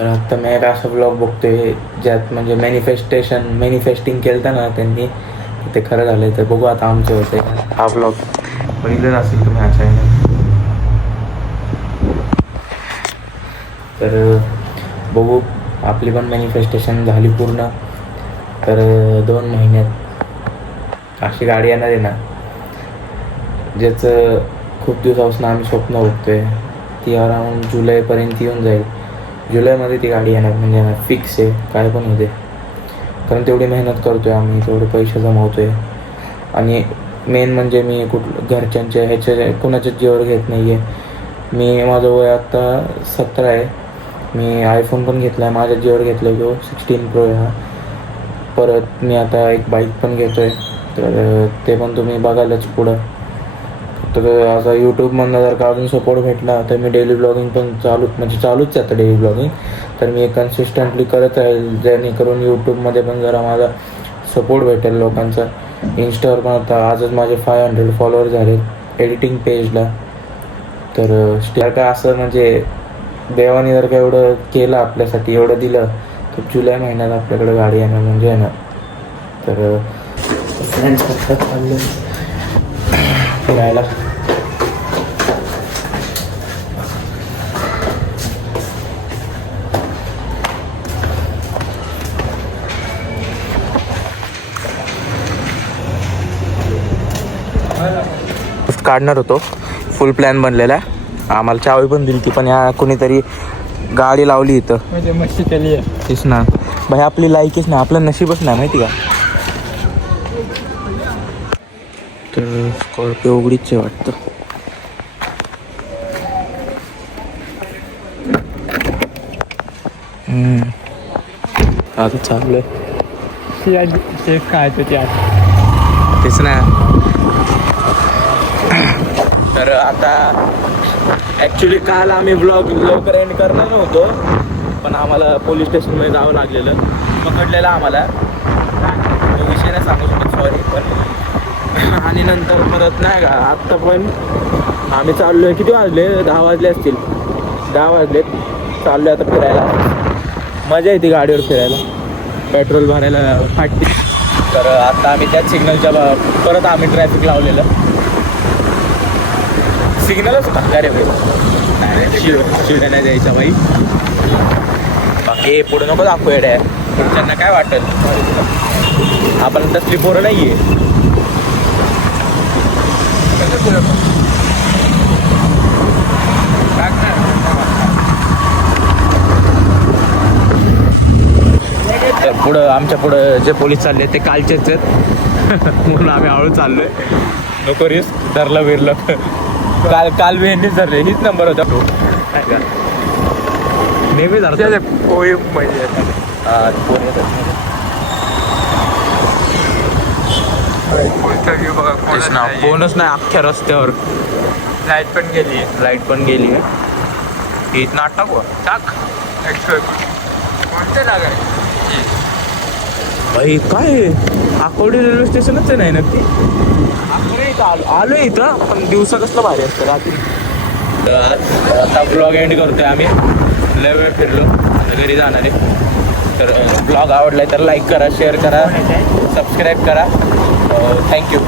तर आत्ता मी एक असा ब्लॉग बघतोय ज्यात म्हणजे मॅनिफेस्टिंग केलं ना त्यांनी, ते खरं झालं. तर बघू आता आमचं होतं. हा ब्लॉग बघितलं असेल तुम्ही हा चॅनल. तर बघू, आपली पण मॅनिफेस्टेशन झाली पूर्ण. तर 2 महिन्यात अशी गाडी येणार आहे ना, ज्याचं खूप दिवसापासून आम्ही स्वप्न बघतोय. ती अराऊंड जुलैपर्यंत येऊन जाईल. जुलैमध्ये ती गाडी येणार म्हणजे येणार फिक्स आहे, काय पण होते. कारण तेवढी मेहनत करतो आहे आम्ही, तेवढे पैसे जमवतो आहे. आणि मेन म्हणजे मी घरच्यांच्या कुणाच्याच जीवावर घेत नाही आहे. माझं वय आत्ता 17 आहे. मी आयफोन पण घेतला आहे, माझ्या जीवावर घेतला आहे तो 16 Pro हा. परत मी आता एक बाईक पण घेतो आहे. तर ते पण तुम्ही बघायलाच पुढं. तर आता यूट्यूबमधनं जर का अजून सपोर्ट भेटला तर मी डेली ब्लॉगिंग पण चालूच आहे आता डेली ब्लॉगिंग. तर मी कन्सिस्टंटली करत राहील, जेणेकरून यूट्यूबमध्ये पण जरा माझा सपोर्ट भेटेल लोकांचा. इंस्टावर पण आता आजच माझे 500 फॉलोअर झाले एडिटिंग पेजला. तर का असं म्हणजे देवाने जर का एवढं केलं आपल्यासाठी, एवढं दिलं, तर जुलै महिन्यात आपल्याकडे गाडी येणार म्हणजे येणार. तर फ्रेंड्स फक्त चाललं फिरायला. काढणार होतो, फुल प्लॅन बनलेला. आम्हाला चावी पण दिली ती, पण या कुणीतरी गाडी लावली इथं म्हणजे मस्ती केली आहे. तेच ना भाई, आपली लायकीच नाही, आपलं नशीबच नाही माहिती का. तर स्कॉर्पिओ उघडीच आहे वाटतं. आता चाललंय सेफ काय ते तेच ना. तर आता ॲक्च्युली काल आम्ही ब्लॉग लवकर एंड करणार नव्हतो, पण आम्हाला पोलीस स्टेशनमध्ये जावं लागलेलं, पकडलेलं आम्हाला. तो विषय नाही सांगू शकत, सॉरी. पण आणि नंतर परत नाही का, आत्ता पण आम्ही चाललो आहे. किती वाजले? 10 वाजले असतील. 10 वाजलेत. चाललो आहे आता फिरायला. मजा येते गाडीवर फिरायला, पेट्रोल भरायला फाटते. तर आता आम्ही त्याच सिग्नलच्या परत आम्ही ट्रॅफिक लावलेलं. सिग्नलच होता का रे भाई? शिव्या नाही द्यायचा बाई. बाकी पुढे नको दाखवू येड्या, पुढच्यांना काय वाटेल. आपण तसली पोरं नाही आहे. तर पुढं आमच्या पुढं जे पोलीस चालले ते कालचेच आहेत म्हणून आम्ही हळू चाललोय. नको रिस्क, धरलं बिरलं. काल मी यांनीच धरले, हीच नंबर होता तो नेहमी धरते पोहे म्हणजे फोनच नाही अख्ख्या रस्त्यावर. लाईट पण गेली आहे. इथं नाटक टाक कोणते लागाय भाई. काय आकोडी रेल्वे स्टेशनच आहे नाही नक्की. आलो इथं, पण दिवसा कसलं भारी असतं रात्री. आता ब्लॉग एंड करतोय आम्ही. लय वेळ फिरलो, आता घरी जाणार आहे. तर ब्लॉग आवडलाय तर लाईक करा, शेअर करा, सबस्क्राईब करा. थँक्यू.